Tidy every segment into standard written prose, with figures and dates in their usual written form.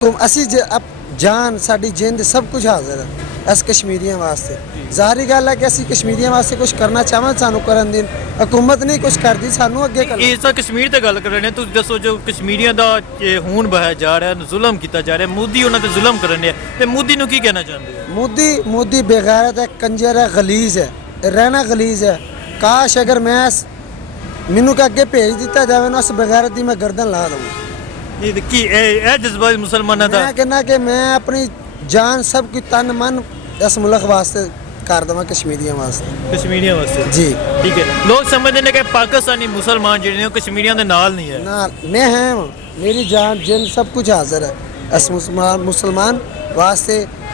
ਅਸੀਂ ਜਾਨ ਸਾਡੀ ਜਿੰਦ ਸਭ ਕੁਝ ਹਾਜ਼ਰ ਹੈ ਇਸ ਕਸ਼ਮੀਰੀਆਂ ਵਾਸਤੇ। ਜ਼ਾਹਰੀ ਗੱਲ ਹੈ ਕਿ ਅਸੀਂ ਕਸ਼ਮੀਰੀਆਂ ਵਾਸਤੇ ਕੁਝ ਕਰਨਾ ਚਾਹਾਂ ਸਾਨੂੰ ਕਰਨ ਦੇਣ। ਹਕੂਮਤ ਨਹੀਂ ਕੁਝ ਕਰਦੀ, ਸਾਨੂੰ ਅੱਗੇ ਕਰਨਾ। ਇਸ ਤਾਂ ਕਸ਼ਮੀਰ ਤੇ ਗੱਲ ਕਰ ਰਹੇ ਨੇ, ਤੁਸੀਂ ਦੱਸੋ ਜੋ ਕਸ਼ਮੀਰੀਆਂ ਦਾ ਖੂਨ ਬਹਾਇਆ ਜਾ ਰਿਹਾ, ਜ਼ੁਲਮ ਕੀਤਾ ਜਾ ਰਿਹਾ, ਮੋਦੀ ਉਹਨਾਂ ਤੇ ਜ਼ੁਲਮ ਕਰਨ ਰਿਹਾ, ਤੇ ਮੋਦੀ ਨੂੰ ਕੀ ਕਹਿਣਾ ਚਾਹੁੰਦੇ ਹੋ? ਮੋਦੀ ਬੇਗੈਰਤ ਹੈ, ਕੰਜਰ ਹੈ, ਗਲੀਜ਼ ਹੈ, ਰਹਿਣਾ ਗਲੀਜ਼ ਹੈ। ਕਾਸ਼ ਅਗਰ ਮੈਨੂੰ ਕਿ ਅੱਗੇ ਭੇਜ ਦਿੱਤਾ ਜਾਵੇ ਨਾ, ਉਸ ਬੇਗੈਰਤ ਦੀ ਮੈਂ ਗਰਦਨ ਲਾ ਦਵਾਂ। ਇਹ ਜਜ਼ਬਾ ਮੁਸਲਮਾਨਾਂ ਦਾ। ਮੈਂ ਕਹਿੰਦਾ ਕਿ ਮੈਂ ਆਪਣੀ ਜਾਨ ਸਭ ਕੁਝ ਤਨ ਮਨ ਇਸ ਮੁਲਕ ਵਾਸਤੇ ਕਰ ਦੇਵਾਂ, ਕਸ਼ਮੀਰੀਆਂ ਵਾਸਤੇ ਜੀ। ਠੀਕ ਹੈ, ਲੋਕ ਸਮਝਦੇ ਨੇ ਕਿ ਪਾਕਿਸਤਾਨੀ ਮੁਸਲਮਾਨ ਜਿਹੜੇ ਨੇ ਉਹ ਕਸ਼ਮੀਰੀਆਂ ਦੇ ਨਾਲ ਨਹੀਂ ਹੈ। ਮੈਂ ਹਾਂ, ਮੇਰੀ ਜਾਨ ਜਿੰਦ ਸਭ ਕੁਝ ਹਾਜ਼ਰ ਹੈ ਇਸ ਮੁਸਲਮਾਨ ਵਾਸਤੇ,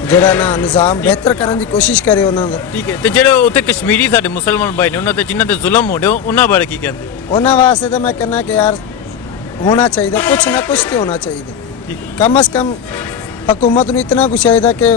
ਜਿਹੜਾ ਨਾ ਨਿਜ਼ਾਮ ਬਿਹਤਰ ਕਰਨ ਦੀ ਕੋਸ਼ਿਸ਼ ਕਰੇ ਉਹਨਾਂ ਦਾ। ਠੀਕ ਹੈ, ਤੇ ਜਿਹੜੇ ਉੱਥੇ ਕਸ਼ਮੀਰੀ ਸਾਡੇ ਮੁਸਲਮਾਨ ਭਾਈ ਨੇ, ਉਹਨਾਂ ਤੇ ਜਿਨ੍ਹਾਂ ਤੇ ਜ਼ੁਲਮ ਹੋ ਰਿਹਾ, ਉਹਨਾਂ ਬਾਰੇ ਕੀ ਕਹਿੰਦੇ? ਉਹਨਾਂ ਵਾਸਤੇ ਤਾਂ ਮੈਂ ਕਹਿੰਦਾ ਕਿ ਯਾਰ ਹੋਣਾ ਚਾਹੀਦਾ, ਕੁਛ ਨਾ ਕੁਛ ਤੇ ਹੋਣਾ ਚਾਹੀਦਾ। ਕਮ ਅਜ਼ ਕਮ ਹਕੂਮਤ ਨੂੰ ਇਤਨਾ ਕੁਛ ਚਾਹੀਦਾ ਕਿ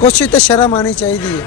ਕੁਛ ਤੇ ਸ਼ਰਮ ਆਣੀ ਚਾਹੀਦੀ ਹੈ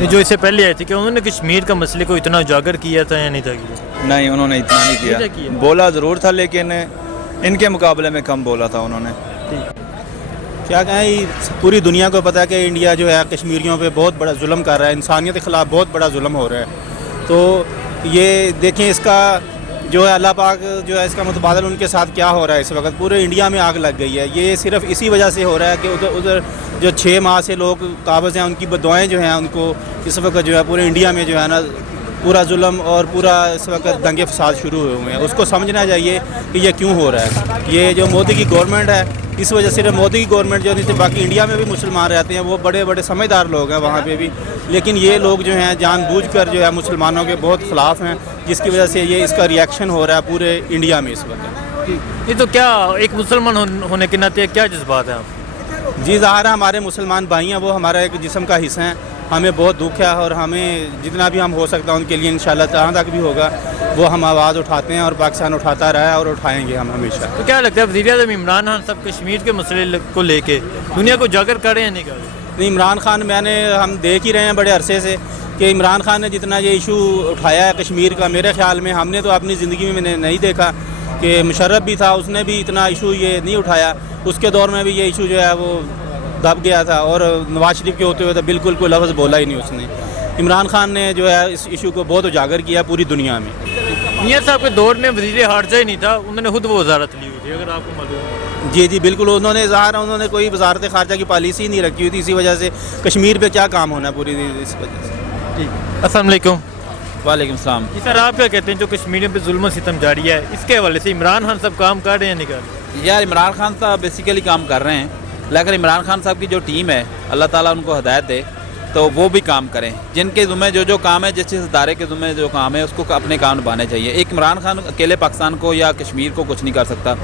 یہ جو اس سے پہلے آئے تھے کہ انہوں نے کشمیر کا مسئلے کو اتنا اجاگر کیا تھا یا نہیں تھا کیا؟ نہیں انہوں نے اتنا نہیں کیا؟ کیا، بولا ضرور تھا لیکن ان کے مقابلے میں کم بولا تھا انہوں نے. کیا کہیں، پوری دنیا کو پتہ ہے کہ انڈیا جو ہے کشمیریوں پہ بہت بڑا ظلم کر رہا ہے، انسانیت کے خلاف بہت بڑا ظلم ہو رہا ہے. تو یہ دیکھیں اس کا جو ہے اللہ پاک جو ہے اس کا متبادل ان کے ساتھ کیا ہو رہا ہے اس وقت. پورے انڈیا میں آگ لگ گئی ہے. یہ صرف اسی وجہ سے ہو رہا ہے کہ ادھر جو 6 ماہ سے لوگ قابض ہیں، ان کی بدعائیں جو ہیں ان کو اس وقت جو ہے پورے انڈیا میں جو ہے نا پورا ظلم اور پورا اس وقت دنگے فساد شروع ہوئے ہیں. اس کو سمجھنا چاہیے کہ یہ کیوں ہو رہا ہے. یہ جو مودی کی گورنمنٹ ہے، اس وجہ سے مودی کی گورنمنٹ جو نہیں تھی، باقی انڈیا میں بھی مسلمان رہتے ہیں، وہ بڑے بڑے سمجھدار لوگ ہیں وہاں پہ بھی، لیکن یہ لوگ جو ہیں جان بوجھ کر جو ہے مسلمانوں کے بہت خلاف ہیں، جس کی وجہ سے یہ اس کا ریئیکشن ہو رہا ہے پورے انڈیا میں اس وقت. یہ تو کیا ایک مسلمان ہونے کے ناطے کیا جذبات ہیں آپ؟ جی ظاہر ہے ہمارے مسلمان بھائی ہیں، وہ ہمارا ایک جسم کا حصہ ہیں. ہمیں بہت دکھ ہے اور ہمیں جتنا بھی ہم ہو سکتا ہے ان کے لیے انشاءاللہ جہاں تک بھی ہوگا وہ ہم آواز اٹھاتے ہیں، اور پاکستان اٹھاتا رہا ہے اور اٹھائیں گے ہم ہمیشہ. تو کیا لگتا ہے وزیر اعظم عمران خان صاحب کشمیر کے مسئلے کو لے کے دنیا کو اجاگر کر رہے ہیں یا نہیں کر رہے؟ نہیں، عمران خان ہم دیکھ ہی رہے ہیں بڑے عرصے سے کہ عمران خان نے جتنا یہ ایشو اٹھایا ہے کشمیر کا، میرے خیال میں ہم نے تو اپنی زندگی میں نہیں دیکھا. کہ مشرف بھی تھا، اس نے بھی اتنا ایشو یہ نہیں اٹھایا، اس کے دور میں بھی یہ ایشو جو ہے وہ دب گیا تھا، اور نواز شریف کے ہوتے ہوئے تو بالکل کوئی لفظ بولا ہی نہیں اس نے. عمران خان نے جو ہے اس ایشو کو بہت اجاگر کیا پوری دنیا میں. میاں صاحب کے دور میں وزیر خارجہ ہی نہیں تھا، انہوں نے خود وہ وزارت لی ہوئی تھی، اگر آپ کو معلوم ہے. جی بالکل، انہوں نے کوئی وزارت خارجہ کی پالیسی نہیں رکھی ہوئی تھی، اسی وجہ سے کشمیر پہ کیا کام ہونا پوری اس وجہ سے. السلام علیکم. وعلیکم السلام. جی سر، آپ کیا کہتے ہیں جو کشمیریوں پہ ظلم و ستم جاری ہے، اس کے حوالے سے عمران خان صاحب کام کر رہے ہیں یا نہیں کر رہے؟ یار عمران خان صاحب بیسیکلی کام کر رہے ہیں، لیکن عمران خان صاحب کی جو ٹیم ہے اللہ تعالیٰ ان کو ہدایت دے تو وہ بھی کام کریں. جن کے ذمہ جو کام ہے، جس چیز ادارے کے ذمہ جو کام ہے اس کو اپنے کام نبھانے چاہیے. ایک عمران خان اکیلے پاکستان کو یا کشمیر کو کچھ نہیں کر سکتا.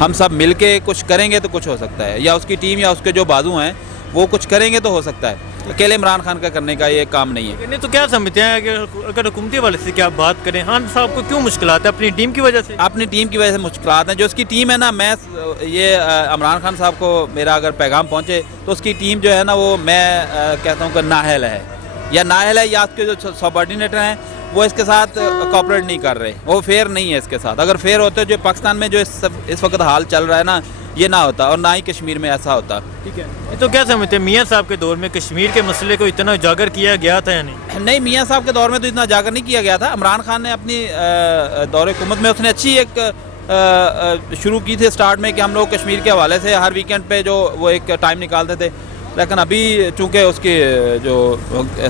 ہم سب مل کے کچھ کریں گے تو کچھ ہو سکتا ہے، یا اس کی ٹیم یا اس کے جو بازو ہیں وہ کچھ کریں گے تو ہو سکتا ہے. اکیلے عمران خان کا کرنے کا یہ کام نہیں ہے. نہیں تو کیا سمجھتے ہیں کہ اگر حکومتی والے سے کیا بات کریں، خان صاحب کو کیوں مشکلات ہیں؟ اپنی ٹیم کی وجہ سے؟ اپنی ٹیم کی وجہ سے مشکلات ہیں. جو اس کی ٹیم ہے نا، میں یہ عمران خان صاحب کو میرا اگر پیغام پہنچے تو اس کی ٹیم جو ہے نا وہ میں کہتا ہوں کہ نااہل ہے، یا اس کے جو سبارڈینیٹر ہیں وہ اس کے ساتھ کوآپریٹ نہیں کر رہے، وہ فیئر نہیں ہے اس کے ساتھ. اگر فیئر ہوتے جو پاکستان میں جو اس وقت حال چل رہا ہے نا، یہ نہ ہوتا، اور نہ ہی کشمیر میں ایسا ہوتا. ٹھیک ہے. تو کیا سمجھتے ہیں میاں صاحب کے دور میں کشمیر کے مسئلے کو اتنا اجاگر کیا گیا تھا یا نہیں؟ نہیں، میاں صاحب کے دور میں تو اتنا اجاگر نہیں کیا گیا تھا. عمران خان نے اپنی دور حکومت میں اس نے اچھی ایک شروع کی تھی سٹارٹ میں کہ ہم لوگ کشمیر کے حوالے سے ہر ویکینڈ پہ جو وہ ایک ٹائم نکالتے تھے. لیکن ابھی چونکہ اس کے جو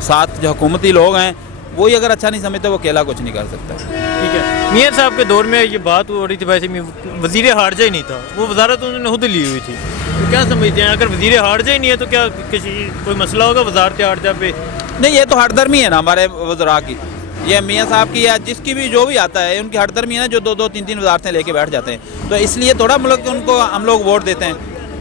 ساتھ جو حکومتی لوگ ہیں وہی اگر اچھا نہیں سمجھتے، وہ اکیلا کچھ نہیں کر سکتا. ٹھیک ہے. میاں صاحب کے دور میں یہ بات ہو رہی تھی ویسے وزیر خارجہ ہی نہیں تھا، وہ وزارت انہوں نے خود لی ہوئی تھی. تو کیا سمجھتے ہیں اگر وزیر خارجہ ہی نہیں ہے تو کیا کسی کوئی مسئلہ ہوگا وزارت خارجہ پہ؟ نہیں، یہ تو ہر درمی ہے نا ہمارے وزراء کی. یہ میاں صاحب کی یا جس کی بھی جو بھی آتا ہے ان کی ہر درمی ہے نا، جو 2-3 وزارتیں لے کے بیٹھ جاتے ہیں. تو اس لیے تھوڑا ملک ان کو ہم لوگ ووٹ دیتے ہیں،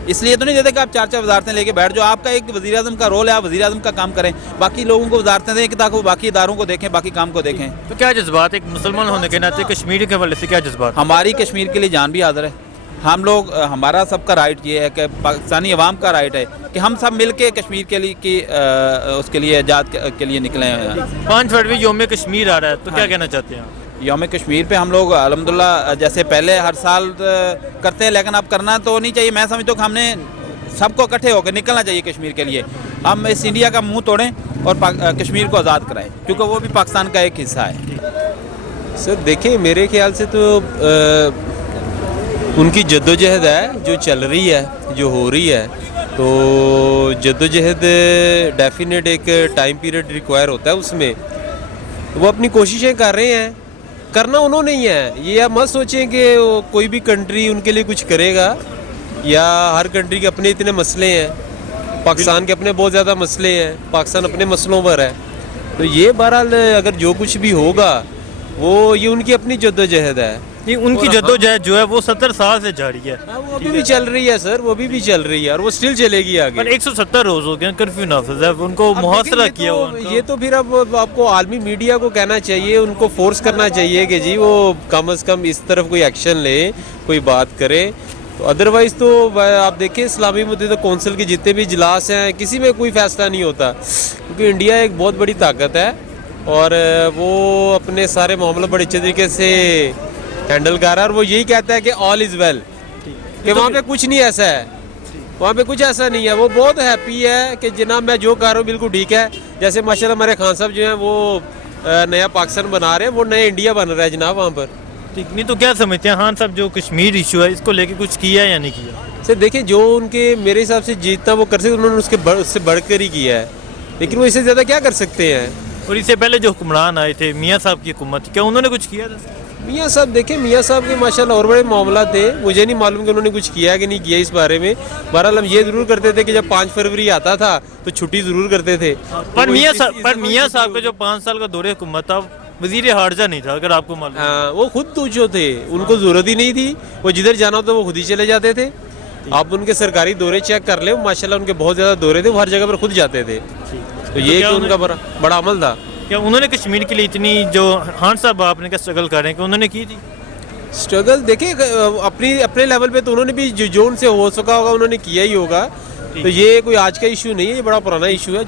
اس لیے تو نہیں دیتے کہ آپ 4 وزارتیں لے کے بیٹھ جاؤ. آپ کا ایک وزیر اعظم کا رول ہے، آپ وزیر اعظم کا کام کریں، باقی لوگوں کو وزارتیں دیں کہ تاکہ وہ باقی اداروں کو دیکھیں، باقی کام کو دیکھیں. تو کیا جذبات ایک مسلمان ہونے کے ناطے کشمیر کے حوالے سے کیا جذبات؟ ہماری کشمیر کے لیے جان بھی حاضر ہے. ہم لوگ ہمارا سب کا رائٹ یہ ہے کہ پاکستانی عوام کا رائٹ ہے کہ ہم سب مل کے کشمیر کے لیے اس کے لیے ایجاد کے لیے نکلیں. 5 فروری یوم کشمیر آ رہا ہے، تو کیا کہنا چاہتے ہیں آپ؟ یوم کشمیر پہ ہم لوگ الحمدللہ جیسے پہلے ہر سال کرتے ہیں، لیکن اب کرنا تو نہیں چاہیے. میں سمجھتا ہوں کہ ہم نے سب کو اکٹھے ہو کے نکلنا چاہیے کشمیر کے لیے. ہم اس انڈیا کا منہ توڑیں اور کشمیر کو آزاد کرائیں، کیونکہ وہ بھی پاکستان کا ایک حصہ ہے. سر دیکھیں، میرے خیال سے تو ان کی جدوجہد ہے جو چل رہی ہے، جو ہو رہی ہے، تو جدوجہد ڈیفینیٹ ایک ٹائم پیریڈ ریکوائر ہوتا ہے. اس میں وہ اپنی کوششیں کر رہے ہیں، کرنا انہوں نے ہی ہے. یہ آپ مت سوچیں کہ کوئی بھی کنٹری ان کے لیے کچھ کرے گا، یا ہر کنٹری کے اپنے اتنے مسئلے ہیں. پاکستان کے اپنے بہت زیادہ مسئلے ہیں، پاکستان اپنے مسئلوں پر ہے. تو یہ بہرحال اگر جو کچھ بھی ہوگا وہ یہ ان کی اپنی جدوجہد ہے. ان کی جدوجہد جو ہے وہ 70 سال سے جاری ہے. وہ ابھی بھی چل رہی ہے سر، وہ بھی چل رہی ہے، اور وہ سٹل چلے گی آگے. 170 روز ہو گئے کرفیو نافذ ہے، ان کو محاصرہ کیا ہوا. یہ تو پھر اب آپ کو عالمی میڈیا کو کہنا چاہیے، ان کو فورس کرنا چاہیے کہ جی وہ کم از کم اس طرف کوئی ایکشن لے، کوئی بات کرے. تو ادروائز تو آپ دیکھیں اسلامی متحدہ کونسل کے جتنے بھی اجلاس ہیں کسی میں کوئی فیصلہ نہیں ہوتا، کیونکہ انڈیا ایک بہت بڑی طاقت ہے اور وہ اپنے سارے معاملہ بڑے اچھے طریقے سے ہینڈل کر رہا ہے، اور وہ یہی کہتا ہے کہ آل از ویل، کہ وہاں پہ کچھ نہیں ایسا ہے، وہاں پہ کچھ ایسا نہیں ہے. وہ بہت ہیپی ہے کہ جناب میں جو کر رہا ہوں بالکل ٹھیک ہے. جیسے ماشاءاللہ ہمارے خان صاحب جو ہیں وہ نیا پاکستان بنا رہے ہیں، وہ نئے انڈیا بن رہا ہے جناب وہاں پر. ٹھیک نہیں تو کیا سمجھتے ہیں خان صاحب جو کشمیر ایشو ہے اس کو لے کے کچھ کیا یا نہیں کیا؟ سر دیکھیں جو ان کے میرے حساب سے جتنا وہ کر سکتے انہوں نے اس سے بڑھ کر ہی کیا ہے، لیکن وہ اس سے زیادہ کیا کر سکتے ہیں. اور اس سے پہلے جو حکمران آئے تھے میاں صاحب کی حکومت، کیا انہوں نے کچھ کیا تھا؟ میاں صاحب دیکھیں میاں صاحب کے ماشاءاللہ اور بڑے معاملات تھے، مجھے نہیں معلوم کہ انہوں نے کچھ کیا کہ نہیں کیا اس بارے میں. بہرحال ہم یہ ضرور کرتے تھے کہ جب 5 فروری آتا تھا تو چھٹی ضرور کرتے تھے. پر میاں صاحب کا جو 5 سال کا دور حکومت تھا وزیر خارجہ نہیں تھا، اگر آپ کو معلوم. ہاں وہ خود تو جو تھے ان کو ضرورت ہی نہیں تھی، وہ جدھر جانا ہوتا وہ خود ہی چلے جاتے تھے. آپ ان کے سرکاری دورے چیک کر لیں، ماشاءاللہ ان کے بہت زیادہ دورے تھے، وہ ہر جگہ پر خود جاتے تھے. تو یہ کہ ان کا بڑا عمل تھا. کیا انہوں نے کشمیر کے لیے اتنی جو خان صاحب آپ نے کیا اسٹرگل کر رہے ہیں کہ انہوں نے کی تھی؟ اسٹرگل دیکھیں اپنے لیول پہ تو انہوں نے بھی جو ان سے ہو سکا ہوگا انہوں نے کیا ہی ہوگا. تو یہ کوئی آج کا ایشو نہیں ہے، یہ بڑا پرانا ایشو ہے.